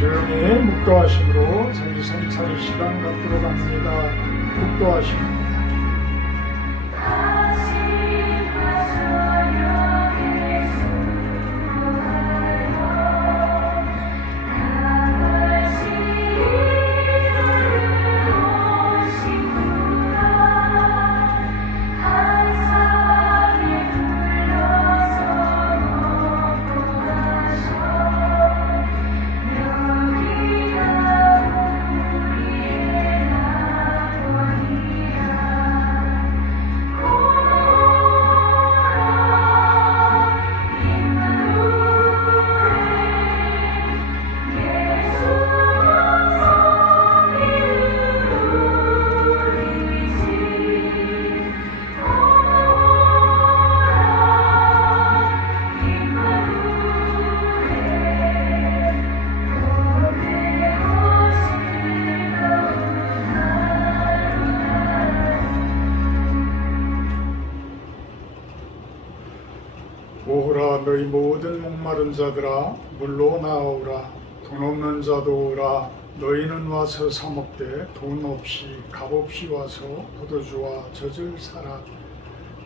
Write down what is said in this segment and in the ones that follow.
조용히 묵도하심으로 저희 성찰의 시간 갖도록 합니다. 묵도하십니다. 오라 너희 모든 목마른 자들아 물로 나오라. 돈 없는 자도 오라. 너희는 와서 사 먹되 돈 없이 값 없이 와서 포도주와 젖을 사라.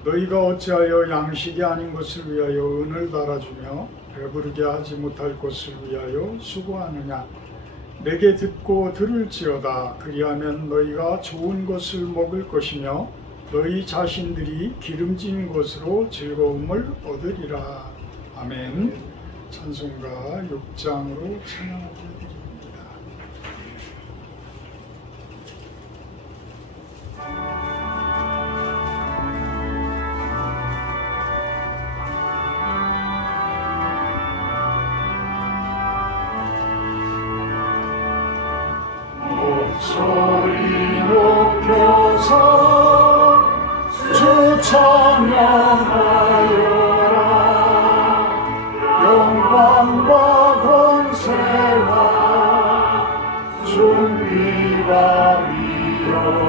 너희가 어찌하여 양식이 아닌 것을 위하여 은을 달아주며 배부르게 하지 못할 것을 위하여 수고하느냐. 내게 듣고 들을지어다. 그리하면 너희가 좋은 것을 먹을 것이며 너희 자신들이 기름진 것으로 즐거움을 얻으리라. 아멘. 찬송가 6장으로 찬양하게 드립니다. 목소리 높여서 주 찬양하여라. 영광과 권세와 존귀와 위엄을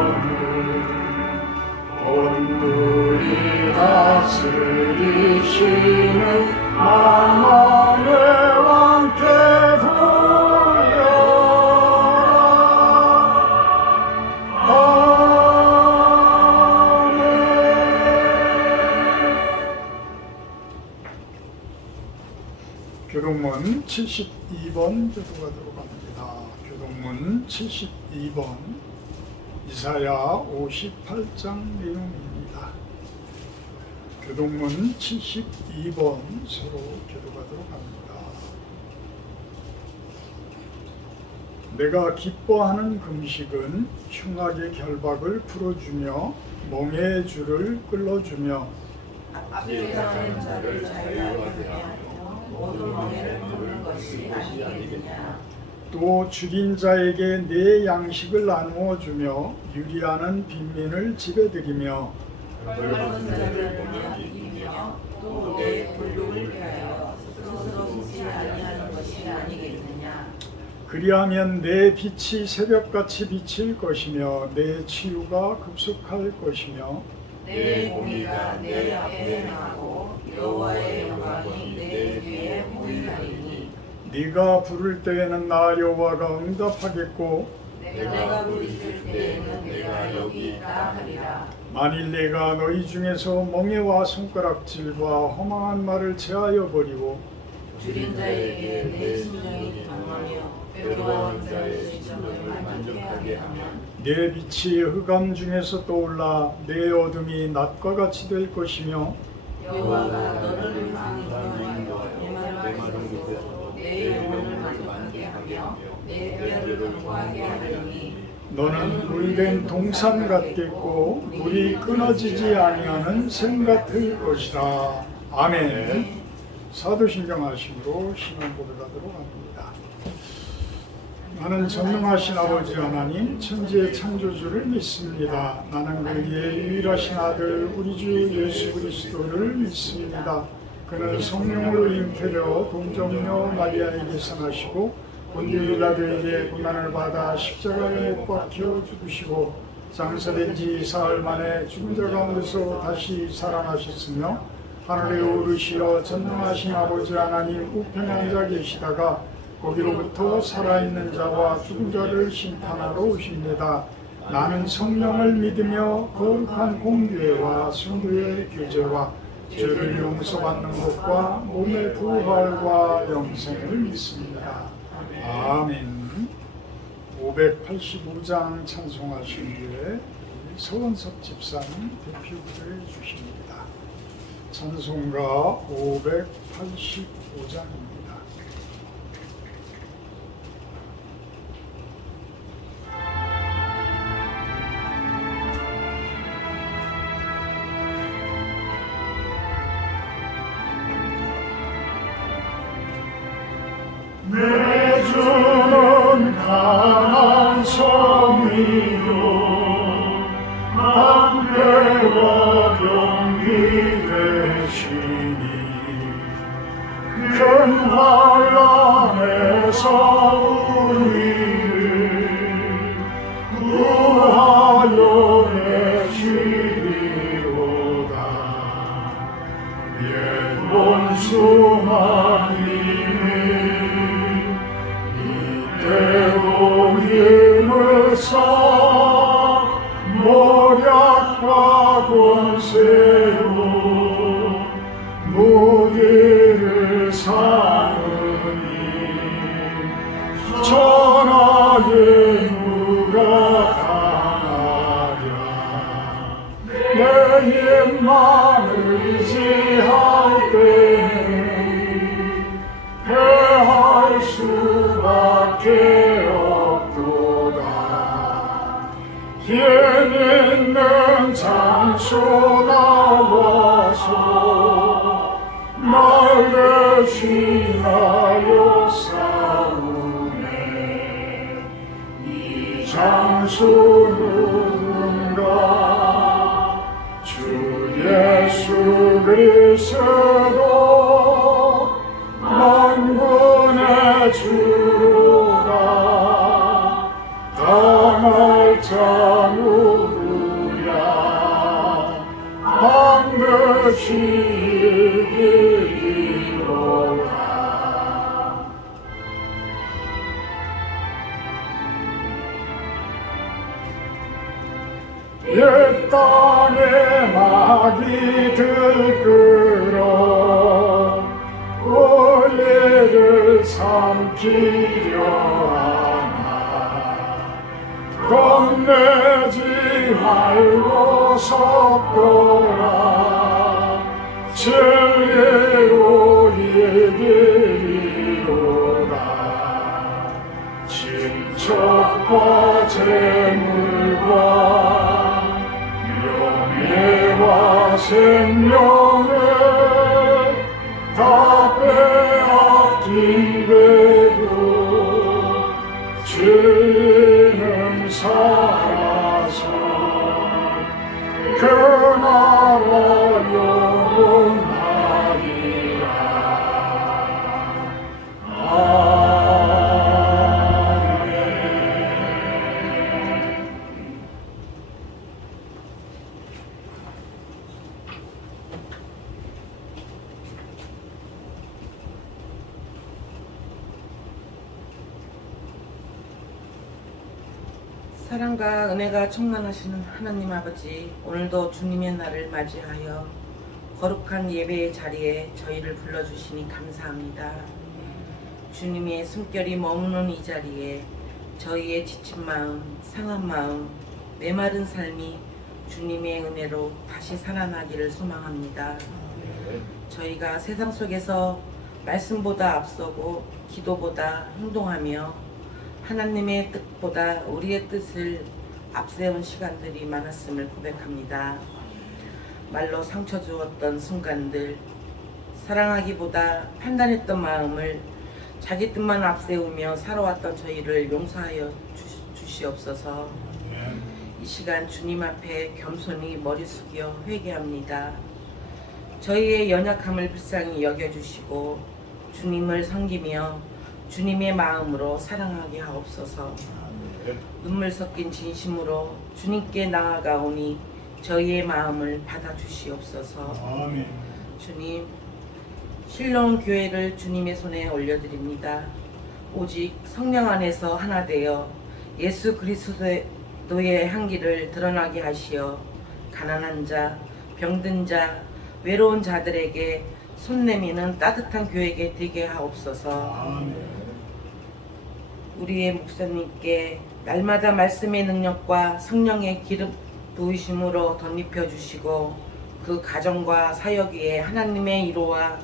온누리 다스리시는 만왕의 왕께 돌려라. 교동문 72번 교도가 들어갑니다. 교동문 72번 이사야 58장 내용입니다. 교동문 72번 서로 교도가 들어갑니다. 내가 기뻐하는 금식은 흉악의 결박을 풀어주며 멍에의 줄을 끌어주며 압제당하는 자를 자유하게 하며 모든 멍에를 푸는 것이 아니겠느냐. 또 죽인 자에게 내 양식을 나누어 주며 유리하는 빈민을 집에들이며 벌거벗은 자를 보며 이기며 또 내 불육을 위하여 스스로 죽지 아니하는 것이 아니겠느냐. 그리하면 내 빛이 새벽같이 비칠 것이며 내 치유가 급속할 것이며 내 공의가 내 앞에 행하고 여호와의 영광이 내 뒤에 보이나니. 네가 부를 때에는 나 여호와가 응답하겠고 내가 부르실 때에는 내가 여기 있다 하리라. 만일 내가 너희 중에서 멍에와 손가락질과 허망한 말을 제하여 버리고 줄인 자에게 내 심령이 당하며 괴로워하는 자의 시청을 만족하게 하면 내 빛이 흑암 중에서 떠올라 내 어둠이 낮과 같이 될 것이며 여호와가 너를 향하여 내 마른 곳에서 내 영혼을 만족하게 하며 내 뼈를 견고하게 하리니. 너는 물된 동산 같겠고 물이 끊어지지 아니하는 샘 같을 것이라. 아멘. 사도신경 하심으로 신앙 고백하도록 합니다. 나는 전능하신 아버지 하나님 천지의 창조주를 믿습니다. 나는 그의 유일하신 아들 우리 주 예수 그리스도를 믿습니다. 그는 성령으로 잉태되어 동정녀 마리아에게서 나시고 본디오 빌라도에게 고난을 받아 십자가에 못 박혀 죽으시고 장사된 지 사흘 만에 죽은 자 가운데서 다시 살아나셨으며 하늘에 오르시어 전능하신 아버지 하나님 우편에 앉아 계시다가 거기로부터 살아있는 자와 죽은 자를 심판하러 오십니다. 나는 성령을 믿으며 거룩한 공교회와 성도의 교제와 죄를 용서받는 것과 몸의 부활과 영생을 믿습니다. 아멘. 585장 찬송하신 뒤에 서원석 집사님 대표기도해 주십니다. 찬송가 585장입니다. 내 주는 강한 성이요 방패와 병기 되시니 큰 환난에서 우리를 구하여 내시리로다. 옛 원수마귀 이대로 힘을 써 모략과 권세로 무기를 삼으니 천하의 누가 당하랴. 내 힘만 의지할 때는 패할 수밖에 없도다. 힘 있는 장소 나와서 날 대신하여 싸우네. 이 장소 누군가 주 예수 그리스도 만군의 주로다. 당할 자 누구랴 반드시 이기리로다. 옛 땅에 마귀 들끓어 우리를 삼키려 하나. 겁내지 말고 섰거라. 진리로 이기리로다. 친척과 재물과 명예와 생명을 다 빼앗긴데도 진리는 살아서 그 나라 영원하리라. 아멘. 사랑과 은혜가 충만하시는 하나님 아버지, 오늘도 주님의 날을 맞이하여 거룩한 예배의 자리에 저희를 불러주시니 감사합니다. 주님의 숨결이 머무는 이 자리에 저희의 지친 마음, 상한 마음, 메마른 삶이 주님의 은혜로 다시 살아나기를 소망합니다. 저희가 세상 속에서 말씀보다 앞서고 기도보다 행동하며 하나님의 뜻보다 우리의 뜻을 앞세운 시간들이 많았음을 고백합니다. 말로 상처 주었던 순간들, 사랑하기보다 판단했던 마음을 자기 뜻만 앞세우며 살아왔던 저희를 용서하여 주시옵소서. 이 시간 주님 앞에 겸손히 머리 숙여 회개합니다. 저희의 연약함을 불쌍히 여겨주시고 주님을 섬기며 주님의 마음으로 사랑하게 하옵소서. 눈물 섞인 진심으로 주님께 나아가오니 저희의 마음을 받아주시옵소서. 아멘. 주님, 실로온 교회를 주님의 손에 올려드립니다. 오직 성령 안에서 하나 되어 예수 그리스도의 향기를 드러나게 하시어 가난한 자, 병든 자, 외로운 자들에게 손 내미는 따뜻한 교회가 되게 하옵소서. 아멘. 우리의 목사님께 날마다 말씀의 능력과 성령의 기름 부으심으로 덧입혀 주시고 그 가정과 사역 위에 하나님의 위로와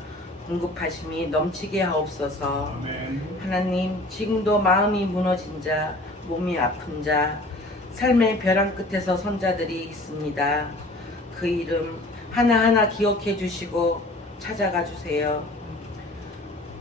공급하심이 넘치게 하옵소서. 아멘. 하나님, 지금도 마음이 무너진 자, 몸이 아픈 자, 삶의 벼랑 끝에서 선 자들이 있습니다. 그 이름 하나하나 기억해 주시고 찾아가 주세요.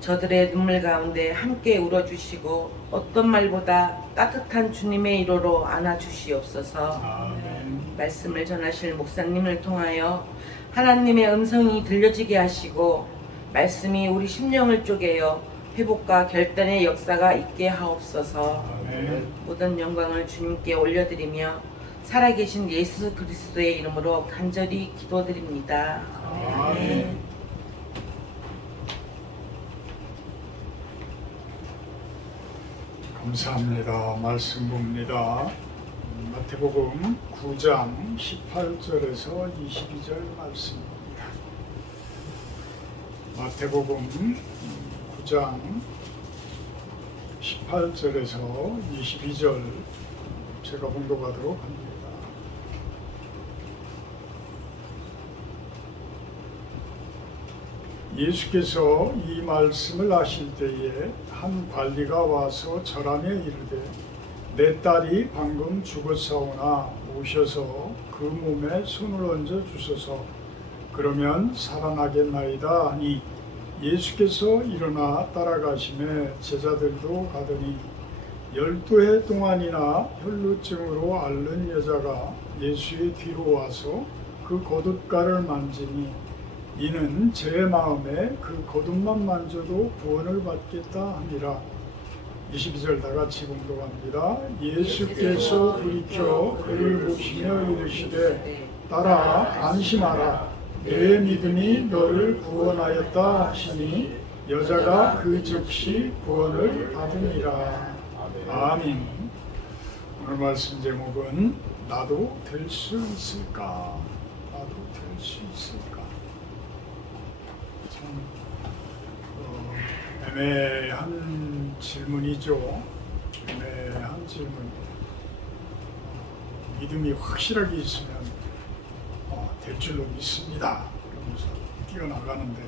저들의 눈물 가운데 함께 울어주시고 어떤 말보다 따뜻한 주님의 위로로 안아주시옵소서. 아멘. 말씀을 전하실 목사님을 통하여 하나님의 음성이 들려지게 하시고 말씀이 우리 심령을 쪼개어 회복과 결단의 역사가 있게 하옵소서. 아멘. 모든 영광을 주님께 올려드리며 살아계신 예수 그리스도의 이름으로 간절히 기도드립니다. 아멘. 감사합니다. 말씀 봅니다. 마태복음 9장 18절에서 22절 말씀입니다. 마태복음 9장 18절에서 22절 제가 봉독하도록 합니다. 예수께서 이 말씀을 하실 때에 한 관리가 와서 절하며 이르되 내 딸이 방금 죽었사오나 오셔서 그 몸에 손을 얹어 주소서. 그러면 살아나겠나이다 하니 예수께서 일어나 따라가시매 제자들도 가더니 12해 동안이나 혈루증으로 앓는 여자가 예수의 뒤로 와서 그 겉옷가를 만지니 이는 제 마음에 그 겉옷만 만져도 구원을 받겠다 하니라. 22절 다 같이 봉독합니다. 예수께서 돌이켜 그를 보시며 이르시되 딸아 안심하라 내 믿음이 너를 구원하였다 하시니 여자가 그 즉시 구원을 받으니라. 아멘. 오늘 말씀 제목은 나도 될 수 있을까? 나도 될 수 있을까? 참 애매한 질문이죠. 애매한 질문이에요. 믿음이 확실하게 있으면 될 줄로 믿습니다. 그러면서 뛰어나가는데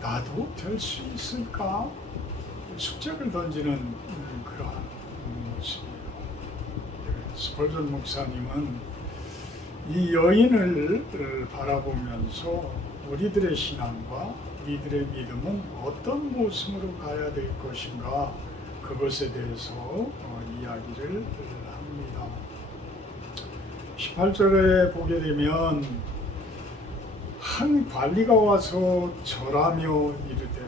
나도 될 수 있을까? 숙제를 던지는 그러한 모습이에요. 스펄전 목사님은 이 여인을 바라보면서 우리들의 신앙과 우리들의 믿음은 어떤 모습으로 가야 될 것인가 그것에 대해서 이야기를 합니다. 18절에 보게 되면 한 관리가 와서 절하며 이르되,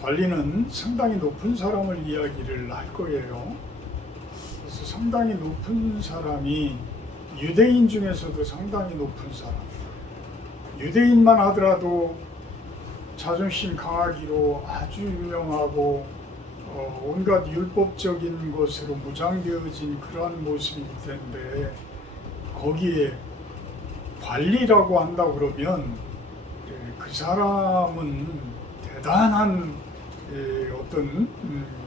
관리는 상당히 높은 사람을 이야기를 할 거예요. 그래서 상당히 높은 사람이 유대인 중에서도 상당히 높은 사람, 유대인만 하더라도 자존심 강하기로 아주 유명하고 온갖 율법적인 것으로 무장되어진 그러한 모습일 텐데 거기에 관리라고 한다 그러면 그 사람은 대단한 어떤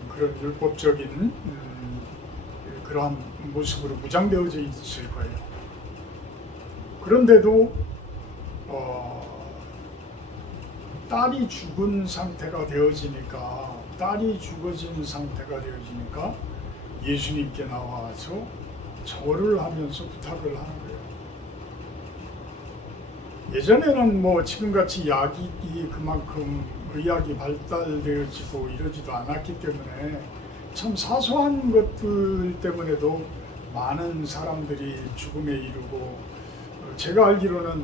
그런 율법적인 그러한 모습으로 무장되어져 있을 거예요. 그런데도 딸이 죽은 상태가 되어지니까, 딸이 죽어진 상태가 되어지니까 예수님께 나와서 절을 하면서 부탁을 하는 거예요. 예전에는 뭐 지금같이 약이 그만큼 의학이 발달되어지고 이러지도 않았기 때문에 참 사소한 것들 때문에도 많은 사람들이 죽음에 이르고, 제가 알기로는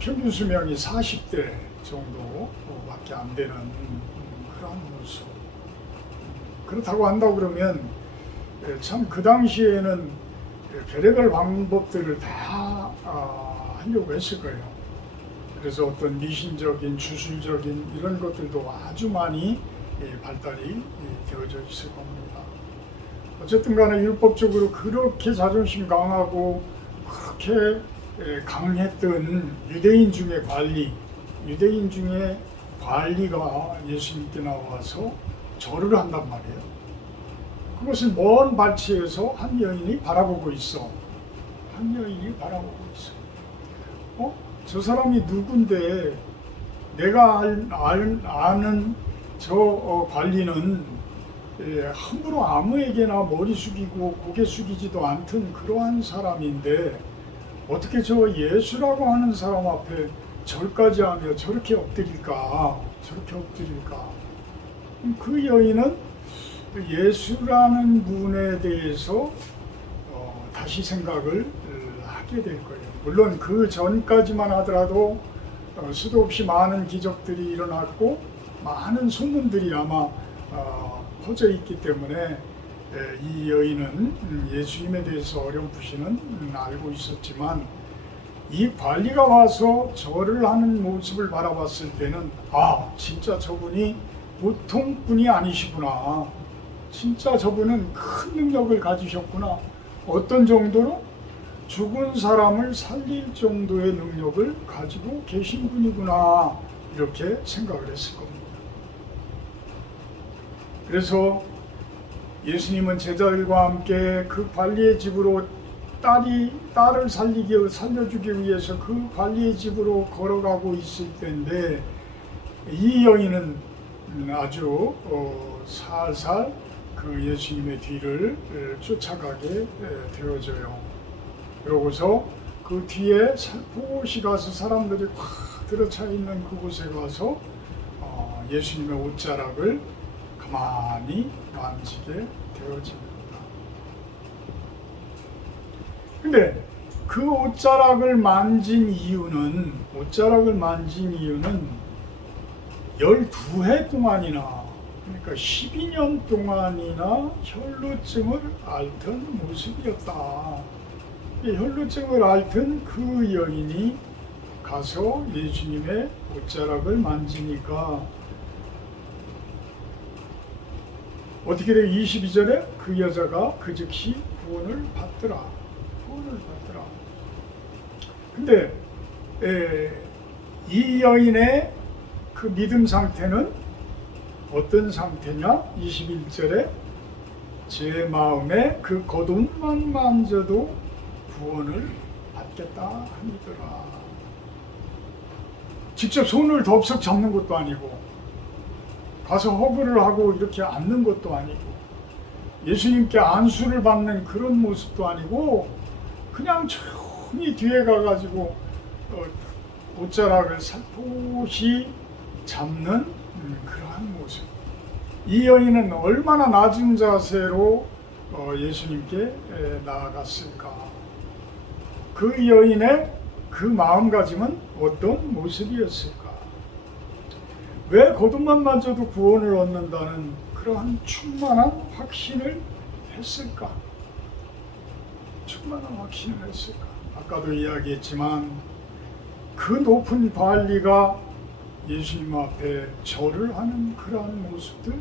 평균 수명이 40대 정도밖에 안 되는 그런 모습. 그렇다고 한다고 그러면 참 그 당시에는 별의별 방법들을 다 하려고 했을 거예요. 그래서 어떤 미신적인 주술적인 이런 것들도 아주 많이 발달이 되어져 있을 겁니다. 어쨌든 간에 율법적으로 그렇게 자존심 강하고 그렇게 강했던 유대인 중에 관리가 예수님께 나와서 절을 한단 말이에요. 그것을 먼 발치에서 한 여인이 바라보고 있어. 저 사람이 누군데 내가 아는 저 관리는 함부로 아무에게나 머리 숙이고 고개 숙이지도 않던 그러한 사람인데 어떻게 저 예수라고 하는 사람 앞에 절까지 하며 저렇게 엎드릴까? 그 여인은 예수라는 분에 대해서 다시 생각을 하게 될 거예요. 물론 그 전까지만 하더라도 수도 없이 많은 기적들이 일어났고 많은 소문들이 아마 퍼져 있기 때문에 이 여인은 예수님에 대해서 어렴풋이는 알고 있었지만 이 관리가 와서 절을 하는 모습을 바라봤을 때는 진짜 저분이 보통 분이 아니시구나. 진짜 저분은 큰 능력을 가지셨구나. 어떤 정도로? 죽은 사람을 살릴 정도의 능력을 가지고 계신 분이구나. 이렇게 생각을 했을 겁니다. 그래서 예수님은 제자들과 함께 그 관리의 집으로 딸을 살려주기 위해서 그 관리의 집으로 걸어가고 있을 때인데 이 여인은 아주 살살 그 예수님의 뒤를 쫓아가게 되어져요. 그러고서 그 뒤에 살포시 가서 사람들이 확 들어차 있는 그곳에 가서 예수님의 옷자락을 가만히 만지게 되어집니다. 근데 그 옷자락을 만진 이유는 12해 동안이나 그러니까 12년 동안이나 혈루증을 앓던 모습이었다. 이 혈루증을 앓던 그 여인이 가서 예수님의 옷자락을 만지니까 어떻게 돼? 22절에 그 여자가 그 즉시 구원을 받더라. 근데 이 여인의 그 믿음 상태는 어떤 상태냐? 21절에 제 마음에 그 겉옷만 만져도 구원을 받겠다 하니더라. 직접 손을 덥석 잡는 것도 아니고 가서 허그를 하고 이렇게 앉는 것도 아니고 예수님께 안수를 받는 그런 모습도 아니고 그냥 조용히 뒤에 가가지고 옷자락을 살포시 잡는 그러한 모습. 이 여인은 얼마나 낮은 자세로 예수님께 나아갔을까. 그 여인의 그 마음가짐은 어떤 모습이었을까. 왜 겉옷만 만져도 구원을 얻는다는 그러한 충만한 확신을 했을까? 아까도 이야기했지만 그 높은 관리가 예수님 앞에 절을 하는 그러한 모습들,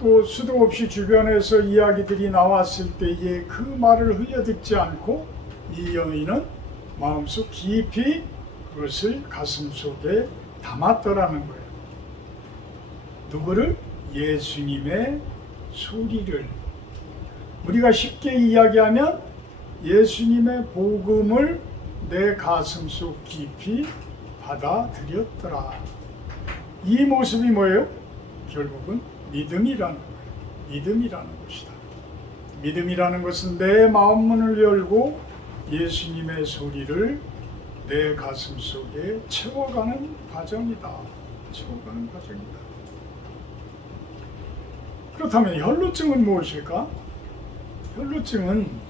또 수도 없이 주변에서 이야기들이 나왔을 때에 그 말을 흘려듣지 않고 이 여인은 마음속 깊이 그것을 가슴속에 담았더라는 거예요. 누구를? 예수님의 소리를. 우리가 쉽게 이야기하면 예수님의 복음을 내 가슴속 깊이 받아들였더라. 이 모습이 뭐예요? 결국은 믿음이라는 것이다. 믿음이라는 것은 내 마음문을 열고 예수님의 소리를 내 가슴속에 채워가는 과정이다. 그렇다면 혈루증은 무엇일까? 혈루증은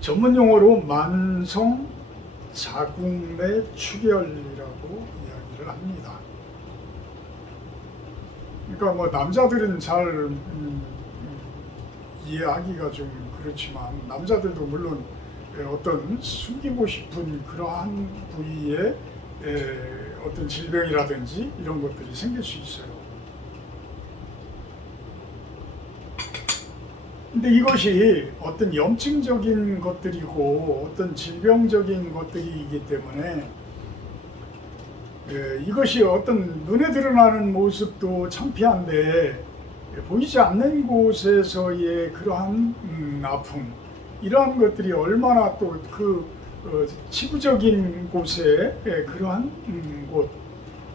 전문 용어로 만성 자궁내 출혈이라고 이야기를 합니다. 그러니까 뭐 남자들은 잘 이해하기가 좀 그렇지만 남자들도 물론 어떤 숨기고 싶은 그러한 부위에 어떤 질병이라든지 이런 것들이 생길 수 있어요. 근데 이것이 어떤 염증적인 것들이고 어떤 질병적인 것들이기 때문에 이것이 어떤 눈에 드러나는 모습도 창피한데 보이지 않는 곳에서의 그러한 아픔, 이러한 것들이 얼마나 또 그 치부적인 곳에 그러한 곳,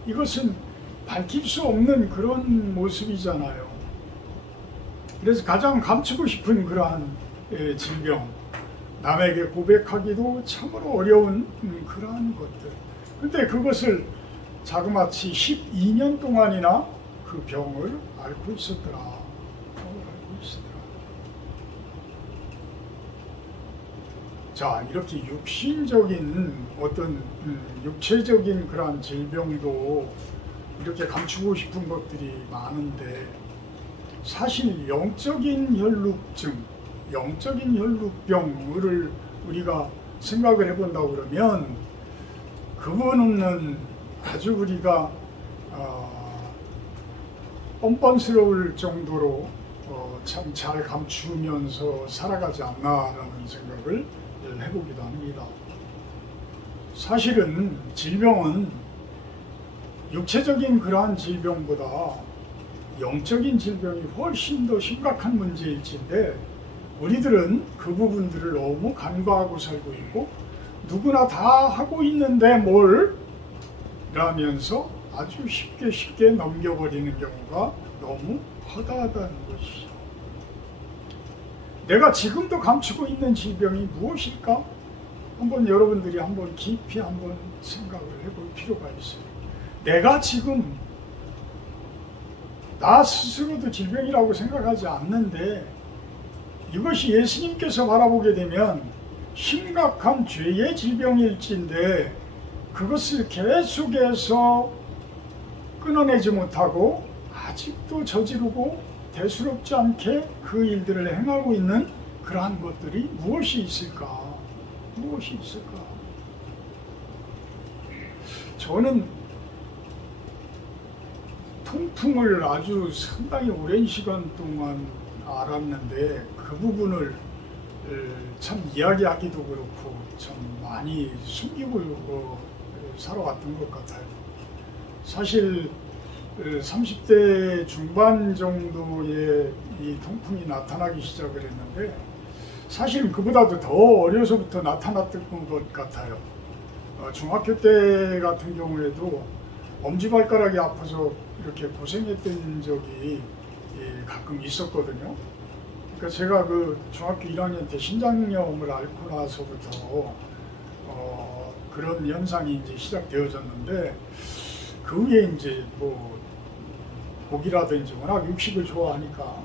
이것은 밝힐 수 없는 그런 모습이잖아요. 그래서 가장 감추고 싶은 그러한 질병, 남에게 고백하기도 참으로 어려운 그러한 것들. 근데 그것을 자그마치 12년 동안이나 그 병을 앓고 있었더라. 병을 앓고 있었더라. 자, 이렇게 육신적인 어떤 육체적인 그러한 질병도 이렇게 감추고 싶은 것들이 많은데, 사실 영적인 혈루증, 영적인 혈루병을 우리가 생각을 해본다고 그러면 그분 없는 아주 우리가 뻔뻔스러울 정도로 참 잘 감추면서 살아가지 않나라는 생각을 해보기도 합니다. 사실은 질병은 육체적인 그러한 질병보다 영적인 질병이 훨씬 더 심각한 문제일진데, 우리들은 그 부분들을 너무 간과하고 살고 있고 누구나 다 하고 있는데 뭘 라면서 아주 쉽게 넘겨버리는 경우가 너무 허다하다는 것이죠. 내가 지금도 감추고 있는 질병이 무엇일까? 한번 여러분들이 한번 깊이 한번 생각을 해볼 필요가 있어요. 내가 지금 나 스스로도 질병이라고 생각하지 않는데 이것이 예수님께서 바라보게 되면 심각한 죄의 질병일진데 그것을 계속해서 끊어내지 못하고 아직도 저지르고 대수롭지 않게 그 일들을 행하고 있는 그러한 것들이 무엇이 있을까? 무엇이 있을까? 저는 통풍을 아주 상당히 오랜 시간 동안 알았는데 그 부분을 참 이야기하기도 그렇고 참 많이 숨기고 살아왔던 것 같아요. 사실 30대 중반 정도에 이 통풍이 나타나기 시작을 했는데 사실은 그보다도 더 어려서부터 나타났던 것 같아요. 중학교 때 같은 경우에도 엄지발가락이 아파서 이렇게 고생했던 적이 가끔 있었거든요. 그러니까 제가 그 중학교 1학년 때 신장염을 앓고 나서부터 그런 현상이 이제 시작되어졌는데, 그 후에 이제 뭐 고기라든지 워낙 육식을 좋아하니까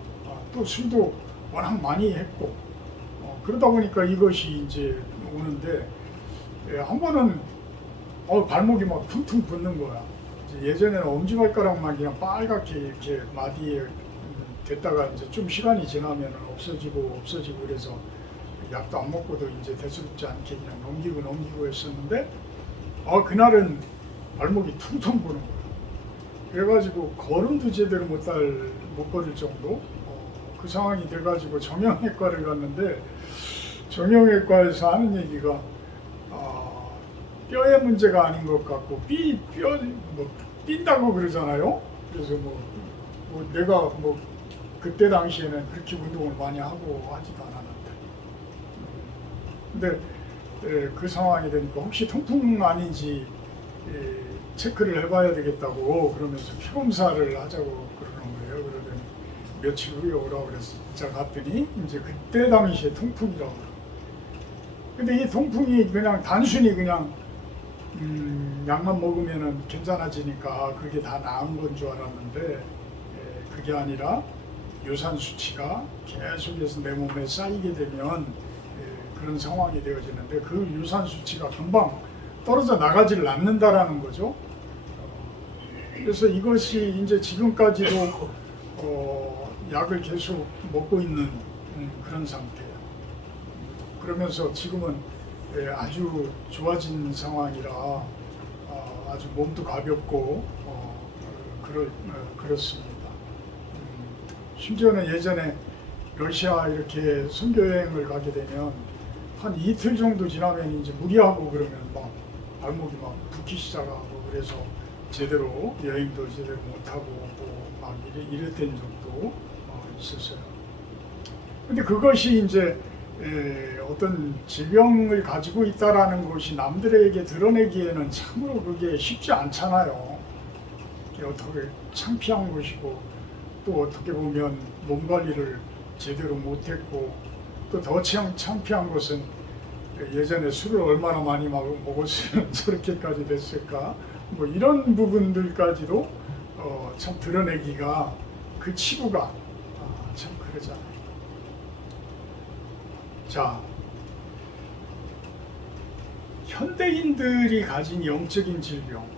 또 술도 워낙 많이 했고 그러다 보니까 이것이 이제 오는데, 한 번은 발목이 막 퉁퉁 붓는 거야. 예전에는 엄지발가락만 그냥 빨갛게 이렇게 마디에 됐다가 이제 좀 시간이 지나면 없어지고 그래서 약도 안 먹고도 이제 대수롭지 않게 그냥 넘기고 했었는데, 그날은 발목이 퉁퉁 부는 거야. 그래가지고 걸음도 제대로 못 걸을 정도 그 상황이 돼가지고 정형외과를 갔는데, 정형외과에서 하는 얘기가 뼈의 문제가 아닌 것 같고 삔다고 그러잖아요. 그래서 내가 그때 당시에는 그렇게 운동을 많이 하고 하지도 않았는데, 근데 그 상황이 되니까 혹시 통풍 아닌지 체크를 해봐야 되겠다고 그러면서 피 검사를 하자고 그러는 거예요. 그러더니 며칠 후에 오라고 그래서 제가 갔더니 이제 그때 당시에 통풍이라고 그러고, 근데 이 통풍이 그냥 단순히 그냥 약만 먹으면은 괜찮아지니까 그게 다 나은 건 줄 알았는데, 그게 아니라 유산 수치가 계속해서 내 몸에 쌓이게 되면 그런 상황이 되어지는데, 그 유산 수치가 금방 떨어져 나가지를 않는다라는 거죠. 그래서 이것이 이제 지금까지도 약을 계속 먹고 있는 그런 상태예요. 그러면서 지금은 아주 좋아진 상황이라 아주 몸도 가볍고 그렇습니다. 심지어는 예전에 러시아 이렇게 선교 여행을 가게 되면 한 이틀 정도 지나면 이제 무리하고 그러면 막 발목이 막 붓기 시작하고 그래서 제대로 여행도 제대로 못하고 막 이랬던 적도 있었어요. 근데 그것이 이제 어떤 질병을 가지고 있다라는 것이 남들에게 드러내기에는 참으로 그게 쉽지 않잖아요. 어떻게 창피한 것이고 또 어떻게 보면 몸 관리를 제대로 못했고 또 더 창피한 것은 예전에 술을 얼마나 많이 먹었으면 저렇게까지 됐을까 뭐 이런 부분들까지도 참 드러내기가 그 치부가 참 그러잖아요. 자, 현대인들이 가진 영적인 질병,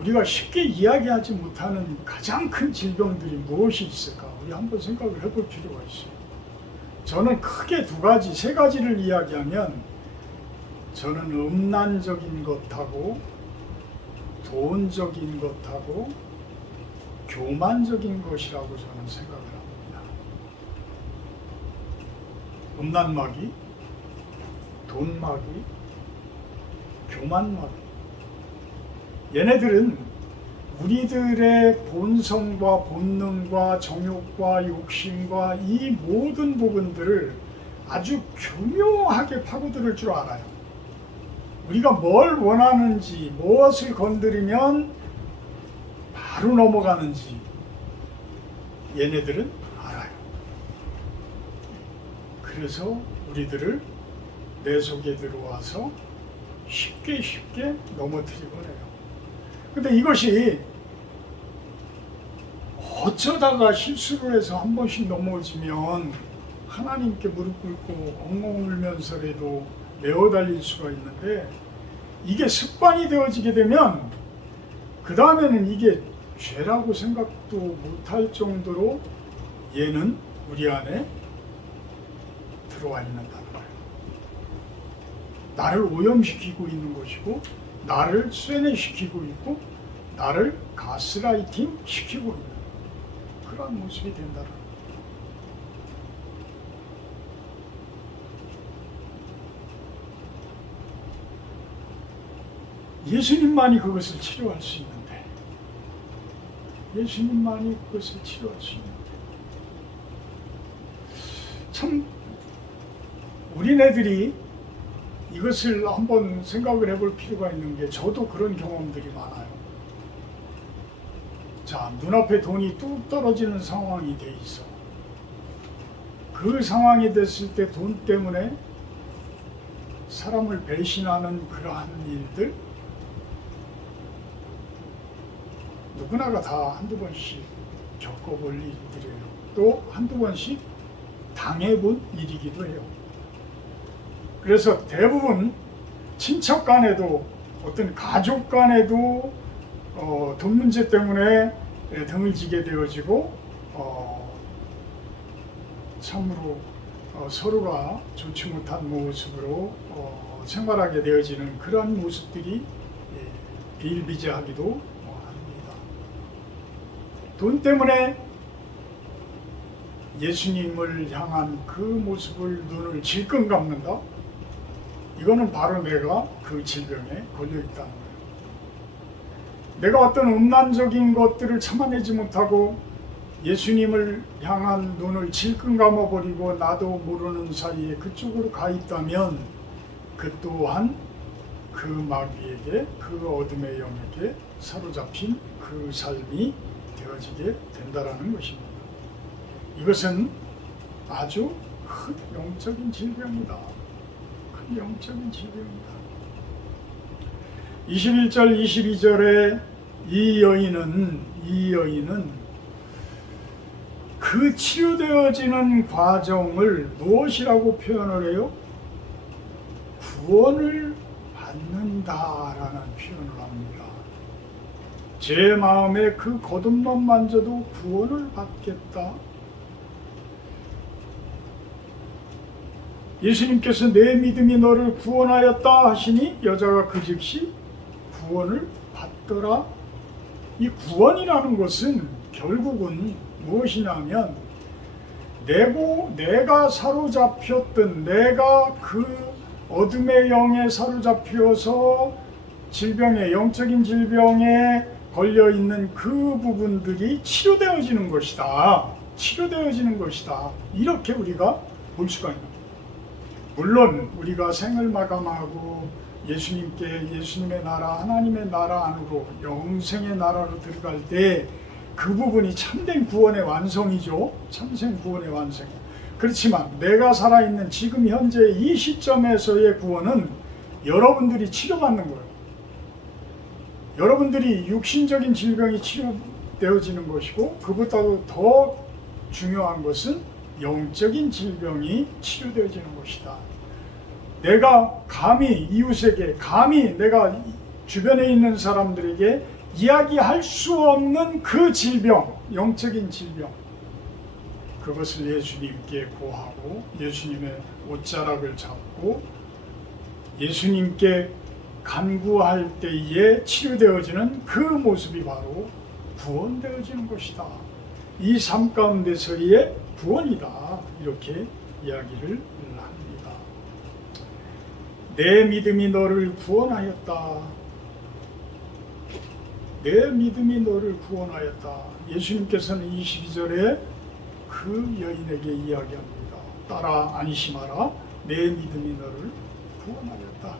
우리가 쉽게 이야기하지 못하는 가장 큰 질병들이 무엇이 있을까? 우리 한번 생각을 해볼 필요가 있어요. 저는 크게 세 가지를 이야기하면 저는 음란적인 것하고 돈적인 것하고 교만적인 것이라고 저는 생각을 합니다. 음란마귀, 돈마귀, 교만마귀. 얘네들은 우리들의 본성과 본능과 정욕과 욕심과 이 모든 부분들을 아주 교묘하게 파고들 줄 알아요. 우리가 뭘 원하는지, 무엇을 건드리면 바로 넘어가는지 얘네들은 알아요. 그래서 우리들을 내 속에 들어와서 쉽게 넘어뜨리곤 해요. 근데 이것이 어쩌다가 실수를 해서 한 번씩 넘어지면 하나님께 무릎 꿇고 엉엉 울면서라도 메어 달릴 수가 있는데 이게 습관이 되어지게 되면 그 다음에는 이게 죄라고 생각도 못할 정도로 얘는 우리 안에 들어와 있는다는 거예요. 나를 오염시키고 있는 것이고 나를 쇠뇌시키고 있고 나를 가스라이팅 시키고 있는 그런 모습이 된다는 거예요. 예수님만이 그것을 치료할 수 있는데 예수님만이 그것을 치료할 수 있는데 참 우리네들이 이것을 한번 생각을 해볼 필요가 있는 게 저도 그런 경험들이 많아요. 자, 눈앞에 돈이 뚝 떨어지는 상황이 돼 있어. 그 상황이 됐을 때 돈 때문에 사람을 배신하는 그러한 일들 누구나가 다 한두 번씩 겪어볼 일들이에요. 또 한두 번씩 당해본 일이기도 해요. 그래서 대부분 친척 간에도 어떤 가족 간에도 돈 문제 때문에 등을 지게 되어지고 참으로 서로가 좋지 못한 모습으로 생활하게 되어지는 그러한 모습들이 비일비재하기도 합니다. 돈 때문에 예수님을 향한 그 모습을 눈을 질끈 감는다? 이거는 바로 내가 그 질병에 걸려 있다는 거예요. 내가 어떤 음란적인 것들을 참아내지 못하고 예수님을 향한 눈을 질끈 감아버리고 나도 모르는 사이에 그쪽으로 가 있다면 그 또한 그 마귀에게 그 어둠의 영에게 사로잡힌 그 삶이 되어지게 된다라는 것입니다. 이것은 아주 큰 영적인 질병이다. 큰 영적인 질병이다. 21절 22절에 이 여인은 그 치유되어지는 과정을 무엇이라고 표현을 해요? 구원을 받는다라는 표현을 합니다. 제 마음에 그 거듭만 만져도 구원을 받겠다. 예수님께서 내 믿음이 너를 구원하였다 하시니 여자가 그 즉시 구원을 받더라. 이 구원이라는 것은 결국은 무엇이냐면 내가 사로잡혔던, 내가 그 어둠의 영에 사로잡혀서 질병에, 영적인 질병에 걸려있는 그 부분들이 치료되어지는 것이다. 치료되어지는 것이다. 이렇게 우리가 볼 수가 있는 거예요. 물론 우리가 생을 마감하고 예수님의 나라, 하나님의 나라 안으로, 영생의 나라로 들어갈 때 그 부분이 참된 구원의 완성이죠. 참된 구원의 완성. 그렇지만 내가 살아있는 지금 현재 이 시점에서의 구원은 여러분들이 치료받는 거예요. 여러분들이 육신적인 질병이 치료되어지는 것이고, 그보다도 더 중요한 것은 영적인 질병이 치료되어지는 것이다. 내가 감히 이웃에게, 감히 내가 주변에 있는 사람들에게 이야기할 수 없는 그 질병, 영적인 질병, 그것을 예수님께 고하고 예수님의 옷자락을 잡고 예수님께 간구할 때에 치료되어지는 그 모습이 바로 구원되어지는 것이다. 이 삶 가운데서의 구원이다. 이렇게 이야기를 합니다. 내 믿음이 너를 구원하였다. 내 믿음이 너를 구원하였다. 예수님께서는 22절에 그 여인에게 이야기합니다. 따라 안심하라. 내 믿음이 너를 구원하였다.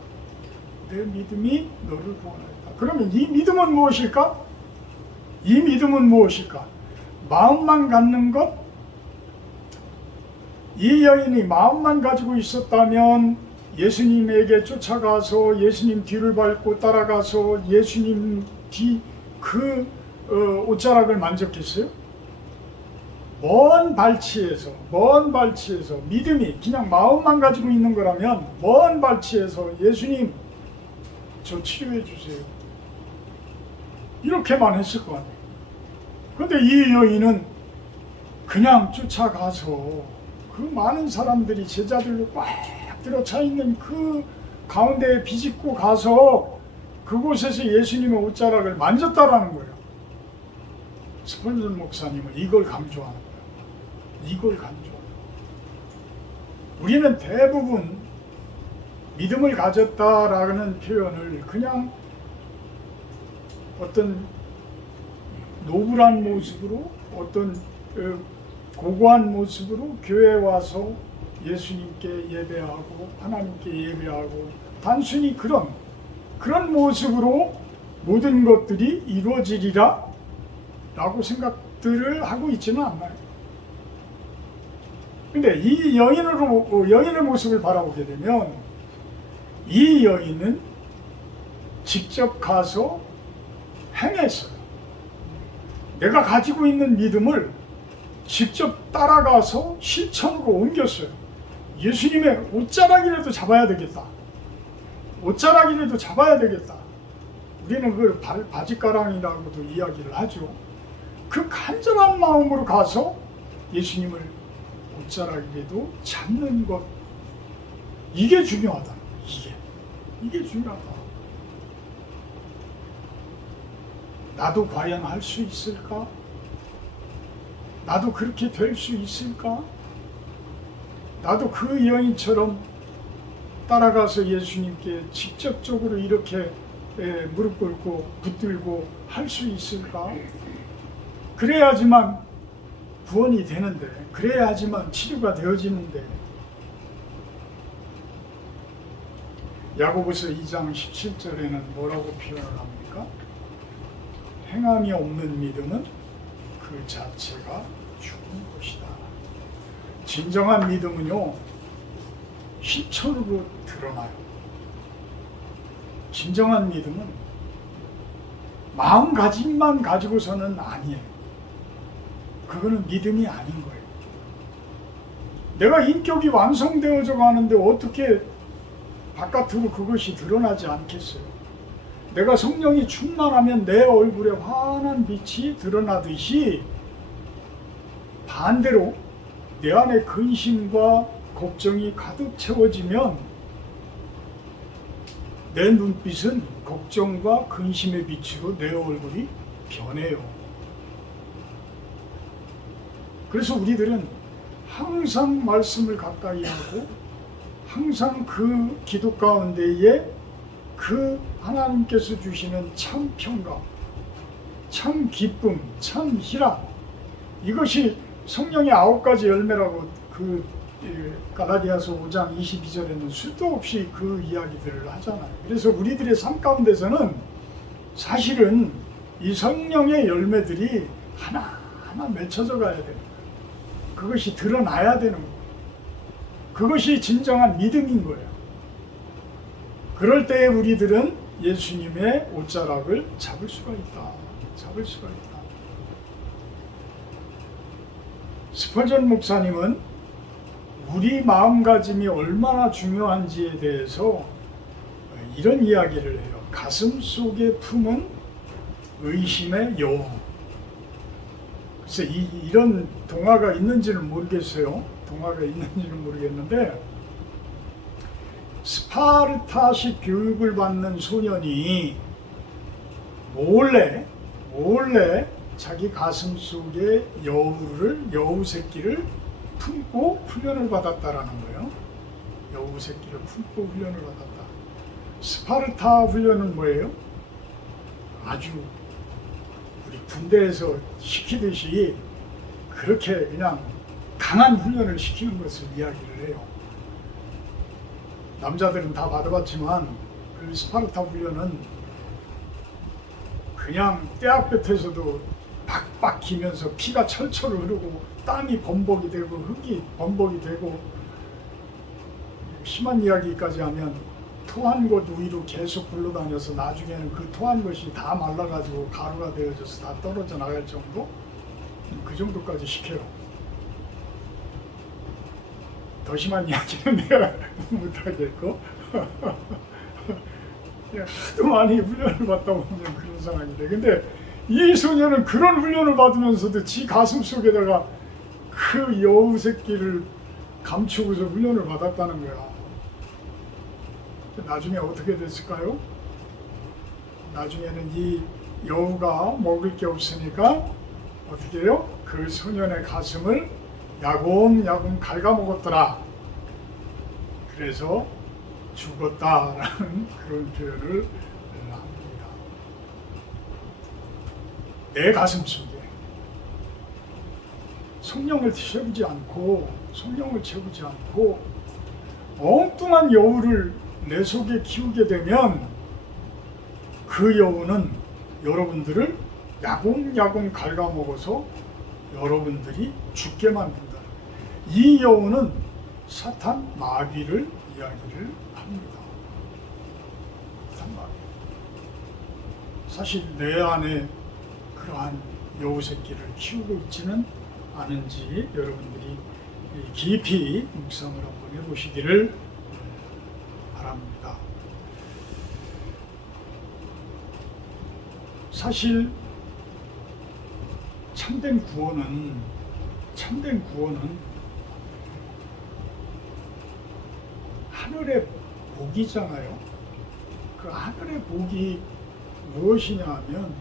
내 믿음이 너를 구원하였다. 그러면 이 믿음은 무엇일까? 이 믿음은 무엇일까? 마음만 갖는 것? 이 여인이 마음만 가지고 있었다면 예수님에게 쫓아가서 예수님 뒤를 밟고 따라가서 예수님 뒤 옷자락을 만졌겠어요? 먼 발치에서 믿음이 그냥 마음만 가지고 있는 거라면 먼 발치에서 예수님 저 치료해 주세요. 이렇게만 했을 거 아니에요. 근데 이 여인은 그냥 쫓아가서 그 많은 사람들이 제자들로 꽉 들어차 있는 그 가운데에 비집고 가서 그곳에서 예수님의 옷자락을 만졌다라는 거예요. 스펄전 목사님은 이걸 강조하는 거예요. 이걸 강조하는 거예요. 우리는 대부분 믿음을 가졌다라는 표현을 그냥 어떤 노블한 모습으로, 어떤 고고한 모습으로 교회에 와서 예수님께 예배하고 하나님께 예배하고 단순히 그런 모습으로 모든 것들이 이루어지리라 라고 생각들을 하고 있지는 않나요? 근데 이 여인의 모습을 바라보게 되면 이 여인은 직접 가서 행했어요. 내가 가지고 있는 믿음을 직접 따라가서 실천으로 옮겼어요. 예수님의 옷자락이라도 잡아야 되겠다. 옷자락이라도 잡아야 되겠다. 우리는 그걸 바지가랑이라고도 이야기를 하죠. 그 간절한 마음으로 가서 예수님을 옷자락이라도 잡는 것, 이게 중요하다. 이게 중요하다. 나도 과연 할 수 있을까? 나도 그렇게 될 수 있을까? 나도 그 여인처럼 따라가서 예수님께 직접적으로 이렇게 무릎 꿇고 붙들고 할 수 있을까? 그래야지만 구원이 되는데, 그래야지만 치료가 되어지는데. 야고보서 2장 17절에는 뭐라고 표현을 합니까? 행함이 없는 믿음은 그 자체가 죽은 것이다. 진정한 믿음은요, 실천으로 드러나요. 진정한 믿음은 마음가짐만 가지고서는 아니에요. 그거는 믿음이 아닌 거예요. 내가 인격이 완성되어져 가는데 어떻게 바깥으로 그것이 드러나지 않겠어요? 내가 성령이 충만하면 내 얼굴에 환한 빛이 드러나듯이 반대로 내 안에 근심과 걱정이 가득 채워지면 내 눈빛은 걱정과 근심의 빛으로 내 얼굴이 변해요. 그래서 우리들은 항상 말씀을 가까이 하고 항상 그 기도 가운데에 그 하나님께서 주시는 참 평강, 참 기쁨, 참 희락, 이것이 성령의 9가지 열매라고 그 갈라디아서 5장 22절에는 수도 없이 그 이야기들을 하잖아요. 그래서 우리들의 삶 가운데서는 사실은 이 성령의 열매들이 하나하나 맺혀져 가야 되는 거예요. 그것이 드러나야 되는 거예요. 그것이 진정한 믿음인 거예요. 그럴 때에 우리들은 예수님의 옷자락을 잡을 수가 있다. 잡을 수가 있다. 스펄전 목사님은 우리 마음가짐이 얼마나 중요한지에 대해서 이런 이야기를 해요. 가슴 속에 품은 의심의 여우. 그래서 이런 동화가 있는지는 모르겠어요. 동화가 있는지는 모르겠는데, 스파르타식 교육을 받는 소년이 몰래 자기 가슴 속에 여우 새끼를 품고 훈련을 받았다라는 거예요. 여우 새끼를 품고 훈련을 받았다. 스파르타 훈련은 뭐예요? 아주 우리 군대에서 시키듯이 그렇게 그냥 강한 훈련을 시키는 것을 이야기를 해요. 남자들은 다 받아봤지만 그 스파르타 훈련은 그냥 떼학볕에서도 박박 기면서 피가 철철 흐르고 땀이 범벅이 되고 흙이 범벅이 되고, 심한 이야기까지 하면 토한 곳 위로 계속 굴러다녀서 나중에는 그 토한 것이 다 말라가지고 가루가 되어져서 다 떨어져 나갈 정도? 그 정도까지 시켜요. 더 심한 이야기는 내가 못하겠고 하도 많이 훈련을 받다 보면 그런 상황이 돼. 근데 이 소녀는 그런 훈련을 받으면서도 지 가슴 속에다가 그 여우 새끼를 감추고서 훈련을 받았다는 거야. 나중에 어떻게 됐을까요? 나중에는 이 여우가 먹을 게 없으니까 어떻게 해요? 그 소년의 가슴을 야곱야곱 갉아먹었더라. 그래서 죽었다라는 그런 표현을 합니다. 내 가슴 속에 성령을 채우지 않고 엉뚱한 여우를 내 속에 키우게 되면 그 여우는 여러분들을 야곱야곱 갉아먹어서 여러분들이 죽게 만든다. 이 여우는 사탄 마귀를 이야기를 합니다. 사탄 마귀. 사실 내 안에 그러한 여우 새끼를 키우고 있지는 않은지 여러분들이 깊이 묵상을 한번 해보시기를 바랍니다. 사실 참된 구원은 하늘의 복이잖아요. 그 하늘의 복이 무엇이냐 하면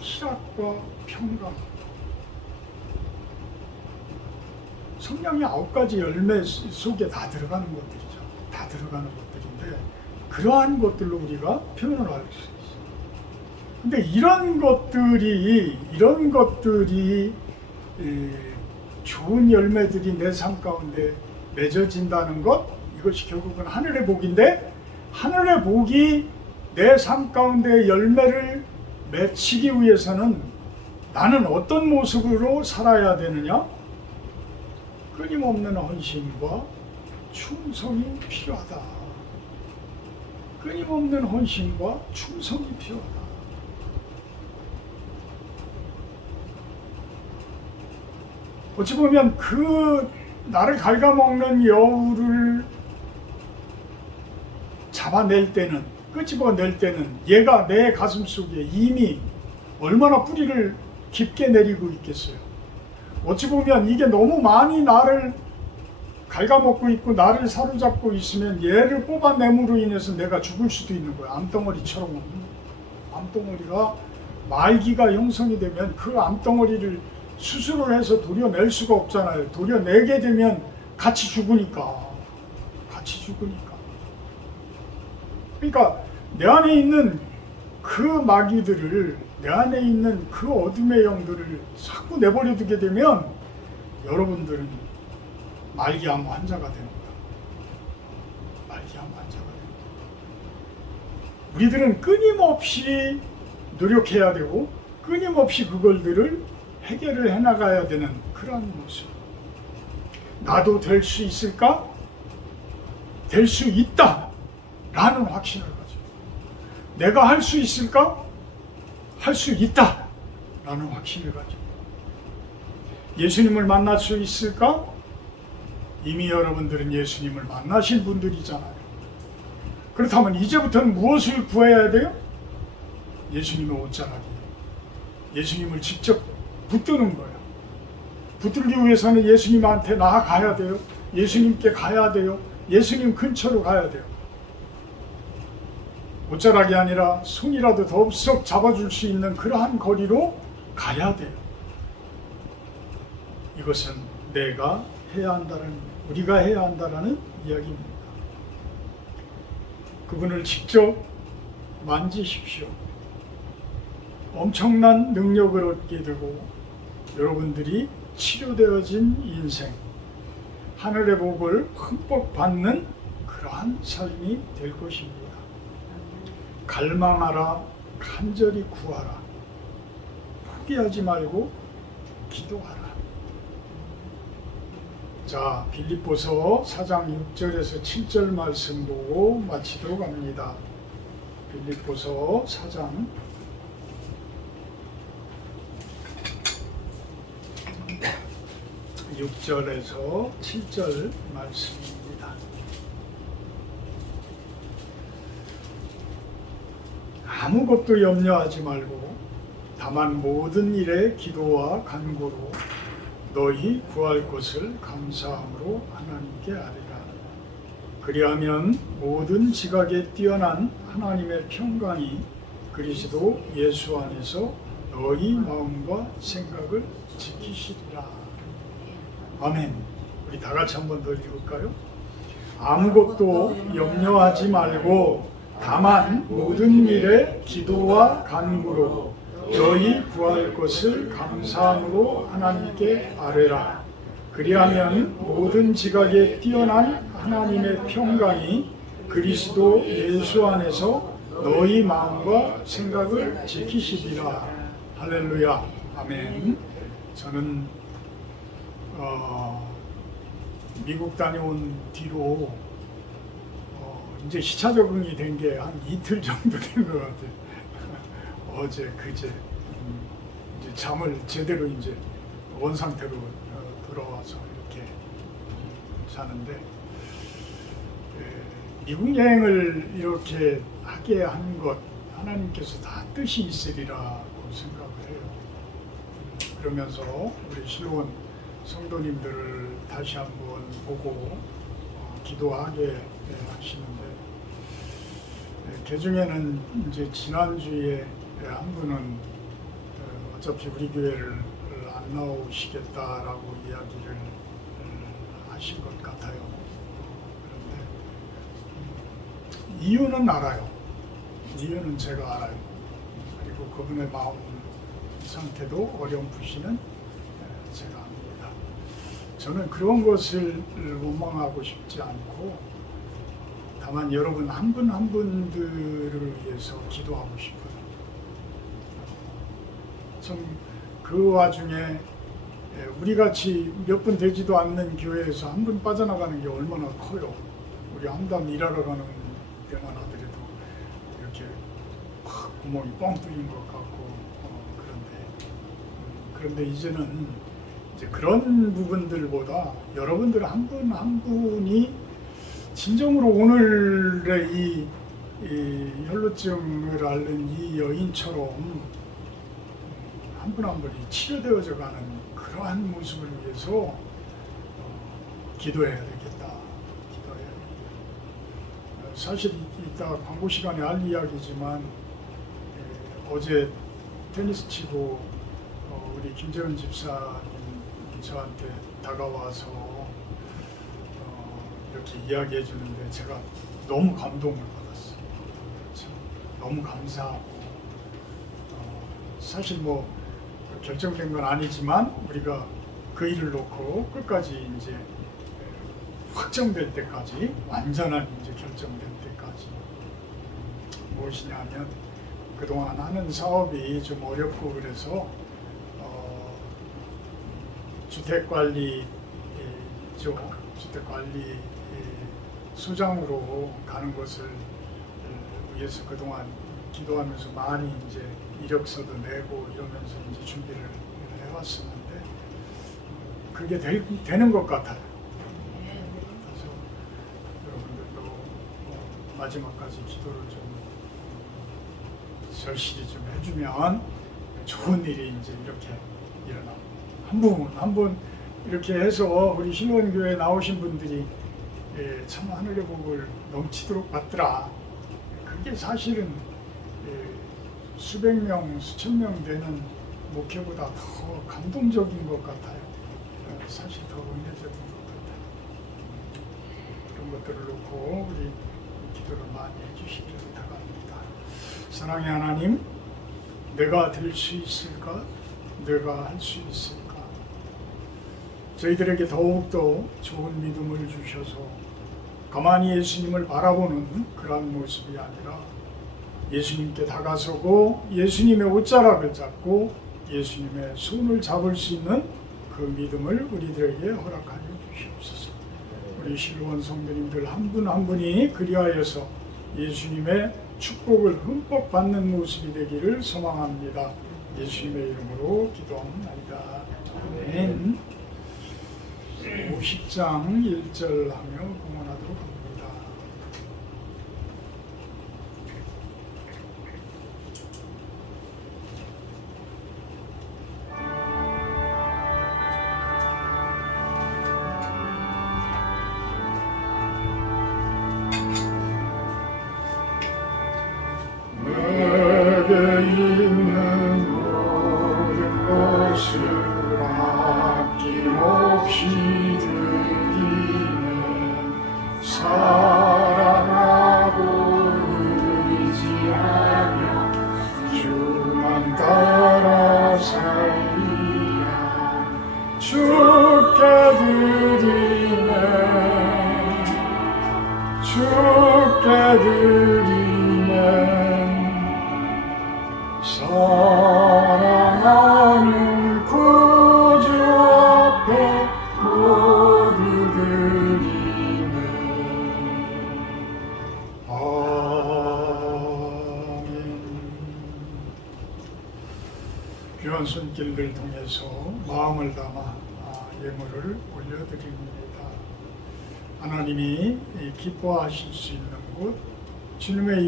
희락과 평강, 성령의 9가지 열매 속에 다 들어가는 것들이죠. 다 들어가는 것들인데 그러한 것들로 우리가 표현을 할 수 있어요. 근데 이런 것들이 좋은 열매들이 내 삶 가운데 맺어진다는 것, 이것이 결국은 하늘의 복인데, 하늘의 복이 내 삶 가운데 열매를 맺히기 위해서는 나는 어떤 모습으로 살아야 되느냐? 끊임없는 헌신과 충성이 필요하다. 끊임없는 헌신과 충성이 필요하다. 어찌 보면 그 나를 갉아먹는 여우를 잡아낼 때는, 끄집어낼 때는 얘가 내 가슴 속에 이미 얼마나 뿌리를 깊게 내리고 있겠어요. 어찌 보면 이게 너무 많이 나를 갉아먹고 있고 나를 사로잡고 있으면 얘를 뽑아냄으로 인해서 내가 죽을 수도 있는 거야. 암덩어리처럼. 암덩어리가 말기가 형성이 되면 그 암덩어리를 수술을 해서 도려낼 수가 없잖아요. 도려내게 되면 같이 죽으니까. 그러니까 내 안에 있는 그 마귀들을, 내 안에 있는 그 어둠의 영들을 자꾸 내버려 두게 되면 여러분들은 말기암 환자가 되는 거야. 말기암 환자가 되는 거야. 우리들은 끊임없이 노력해야 되고 끊임없이 그걸들을 해결을 해나가야 되는 그러한 모습. 나도 될 수 있을까? 될 수 있다 라는 확신을 가지고, 내가 할 수 있을까? 할 수 있다 라는 확신을 가지고, 예수님을 만날 수 있을까? 이미 여러분들은 예수님을 만나신 분들이잖아요. 그렇다면 이제부터는 무엇을 구해야 돼요? 예수님의 옷자락이, 예수님을 직접 붙드는 거예요. 붙들기 위해서는 예수님한테 나아가야 돼요. 예수님께 가야 돼요. 예수님 근처로 가야 돼요. 옷자락이 아니라 손이라도 덥석 잡아줄 수 있는 그러한 거리로 가야 돼요. 이것은 내가 해야 한다는, 우리가 해야 한다는 이야기입니다. 그분을 직접 만지십시오. 엄청난 능력을 얻게 되고 여러분들이 치료되어진 인생, 하늘의 복을 흠뻑 받는 그러한 삶이 될 것입니다. 갈망하라, 간절히 구하라, 포기하지 말고 기도하라. 자, 빌립보서 4장 6절에서 7절 말씀 보고 마치도록 합니다. 빌립보서 4장 6절에서 7절 말씀입니다. 아무것도 염려하지 말고 다만 모든 일에 기도와 간구로 너희 구할 것을 감사함으로 하나님께 아뢰라. 그리하면 모든 지각에 뛰어난 하나님의 평강이 그리스도 예수 안에서 너희 마음과 생각을 지키시리라. 아멘. 우리 다 같이 한 번 더 읽을까요? 아무것도 염려하지 말고 다만 모든 일에 기도와 간구로 너희 구할 것을 감사함으로 하나님께 아뢰라. 그리하면 모든 지각에 뛰어난 하나님의 평강이 그리스도 예수 안에서 너희 마음과 생각을 지키시리라. 할렐루야. 아멘. 저는 미국 다녀온 뒤로 이제 시차 적응이 된 게 한 이틀 정도 된 것 같아요. 어제, 그제 이제 잠을 제대로 이제 원 상태로 들어와서 이렇게 자는데, 미국 여행을 이렇게 하게 한 것 하나님께서 다 뜻이 있으리라고 생각을 해요. 그러면서 우리 실로원 성도님들을 다시 한번 보고 기도하게 하시는데, 개중에는 이제 지난주에 한 분은 어차피 우리 교회를 안 나오시겠다라고 이야기를 하신 것 같아요. 그런데 이유는 알아요. 이유는 제가 알아요. 그리고 그분의 마음 상태도 어렴풋이는 제가 압니다. 저는 그런 것을 원망하고 싶지 않고, 다만 여러분 한 분 한 분들을 위해서 기도하고 싶어요. 참 그 와중에 우리같이 몇 분 되지도 않는 교회에서 한 분 빠져나가는 게 얼마나 커요. 우리 함담 일하러 가는 데만 하더라도 이렇게 확 구멍이 뻥 뚫린 것 같고, 그런데 이제는 이제 그런 부분들보다 여러분들 한 분 한 분이 진정으로 오늘의 이 혈루증을 앓는 이 여인처럼 한 분 한 분이 치료되어져 가는 그러한 모습을 위해서 기도해야 되겠다. 기도해야 되겠다. 사실 이따 광고 시간에 할 이야기지만 어제 테니스 치고 우리 김재원 집사님이 저한테 다가와서 이렇게 이야기해 주는데 제가 너무 감동을 받았어요. 참 너무 감사하고 사실 뭐 결정된 건 아니지만 우리가 그 일을 놓고 끝까지 이제 확정될 때까지 완전한 이제 결정될 때까지 무엇이냐면 그동안 하는 사업이 좀 어렵고 그래서 주택관리죠. 주택관리 소장으로 가는 것을 위해서 그동안 기도하면서 많이 이제 이력서도 내고 이러면서 이제 준비를 해왔었는데 그게 되는 것 같아요. 그래서 여러분들도 마지막까지 기도를 좀 절실히 좀 해주면 좋은 일이 이제 이렇게 일어나고 한 분 이렇게 해서 우리 신원교회 나오신 분들이 참 하늘의 복을 넘치도록 받더라. 그게 사실은 수백 명, 수천 명 되는 목회보다 더 감동적인 것 같아요. 사실 더 은혜적인 것 같아요. 그런 것들을 놓고 우리 기도를 많이 해주시기를 부탁합니다. 사랑의 하나님, 내가 될 수 있을까? 내가 할 수 있을까? 저희들에게 더욱더 좋은 믿음을 주셔서 가만히 예수님을 바라보는 그런 모습이 아니라 예수님께 다가서고 예수님의 옷자락을 잡고 예수님의 손을 잡을 수 있는 그 믿음을 우리들에게 허락하여 주시옵소서. 우리 실로원 성도님들 한 분 한 분이 그리하여서 예수님의 축복을 흠뻑 받는 모습이 되기를 소망합니다. 예수님의 이름으로 기도합니다. 아멘. 50장 1절 하며 공헌하도록 합니다. 내게 있는 모든 것을 아낌없이 드리네. 사랑하고 의지하며 주만 따라 살리라. 주께 드리네. 주께 드리네. 사랑하는 구주 앞에 모두 드리네. 아멘. 귀한 손길들 통해서 마음을 담아 예물을 올려드립니다. 하나님이 기뻐하실 수 있는 곳, 주님의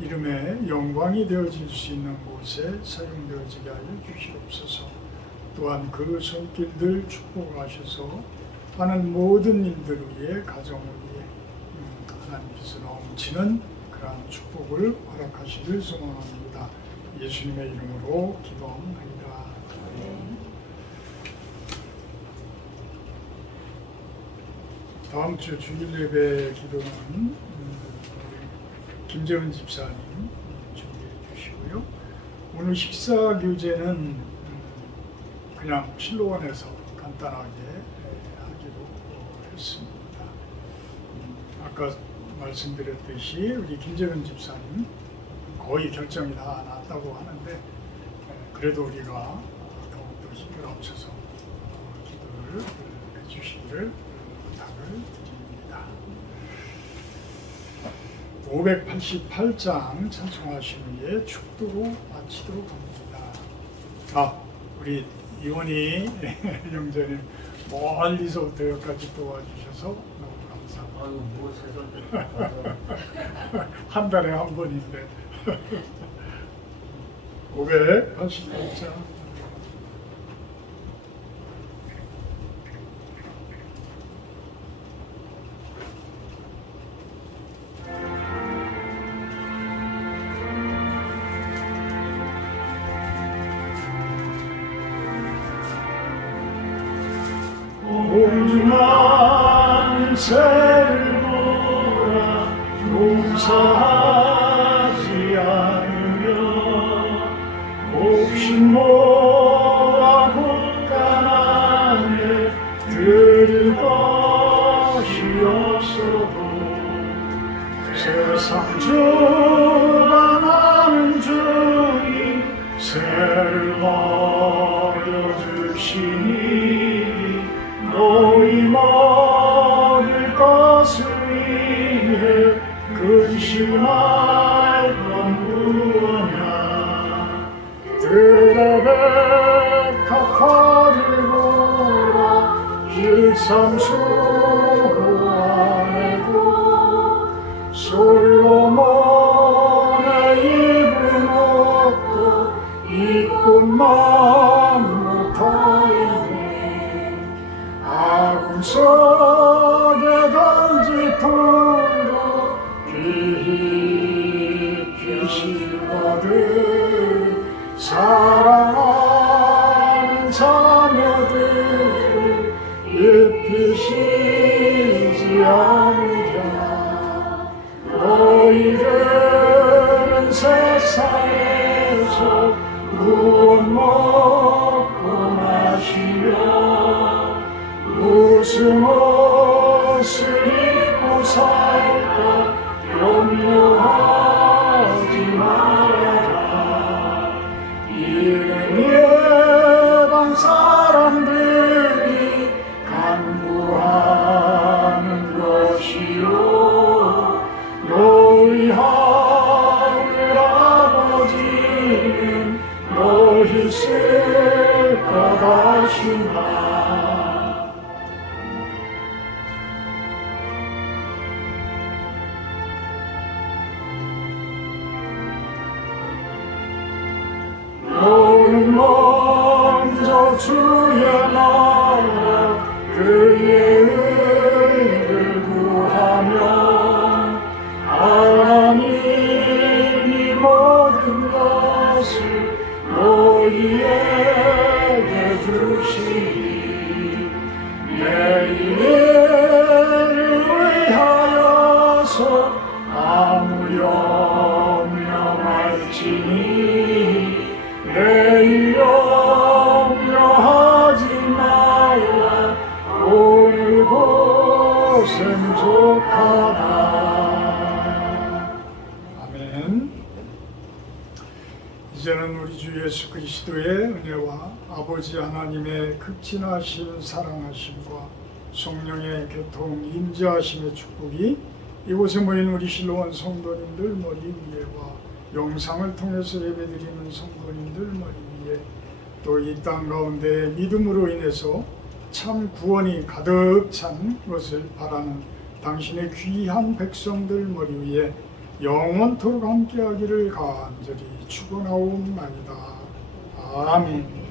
이름에 영광이 되어질 수 있는 곳에 사용되어지게 하여 주시옵소서. 또한 그 손길들 축복하셔서 하는 모든 일들 위에 가정 위에 하나님께서 넘치는 그러한 축복을 허락하시길 소망합니다. 예수님의 이름으로 기도합니다. 다음 주 주일 예배 기도는 김재원 집사님 준비해 주시고요. 오늘 식사 교제는 그냥 실로원에서 간단하게 하기로 했습니다. 아까 말씀드렸듯이 우리 김재원 집사님 거의 결정이 다 났다고 하는데 그래도 우리가 더욱더 힘을 합쳐서 기도를 해주시기를 부탁을 드립니다. 588장 찬송하신 후에 축도로 마치도록 합니다. 우리 이원희 형제님 멀리서부터 여기까지 도와주셔서 너무 감사합니다. 아유, 뭐 세상 한 달에 한 번인데 588장 공중한 새를 보라 농사하지 않으며 곱신모와 곶감에 드릴 것이 없어도 세상 주관하는 주님 새를 먹여주시니 너희 먹을 것을 위해 근심할 건 무엇냐 들의 백합화를 보라 일삼수고 안에도 솔로몬의 입은 옷도 입고만 못하였네 아군 속에 던질 풀도 피시거든 사랑하는 자녀들 입히시지 않으랴 너희들은 세상에서 무엇 먹고 마시며 무슨 옷을 입고 살까 염려하지 말아라 이는 예방 사람들이 간구하는 것이요 너희 하늘 아버지는 너희 쓸 것하시나 너는 먼저 주의 나라 그의 의를 구하며 하나님이 모든 것을 너희에게 주시니 내일 일을 위하여서 아무 염려 말지니 내일 염려하지 말라 오늘 고생 족하다 아멘. 이제는 우리 주 예수 그리스도의 은혜와 아버지 하나님의 극진하신 사랑하심과 성령의 교통 임재하심의 축복이 이곳에 모인 우리 실로원 성도님들 머리 위에와 영상을 통해서 예배드리는 성도님들 머리 위에 또 이 땅 가운데 믿음으로 인해서 참 구원이 가득 찬 것을 바라는 당신의 귀한 백성들 머리 위에 영원토록 함께하기를 간절히 축원하옵나이다. 아멘.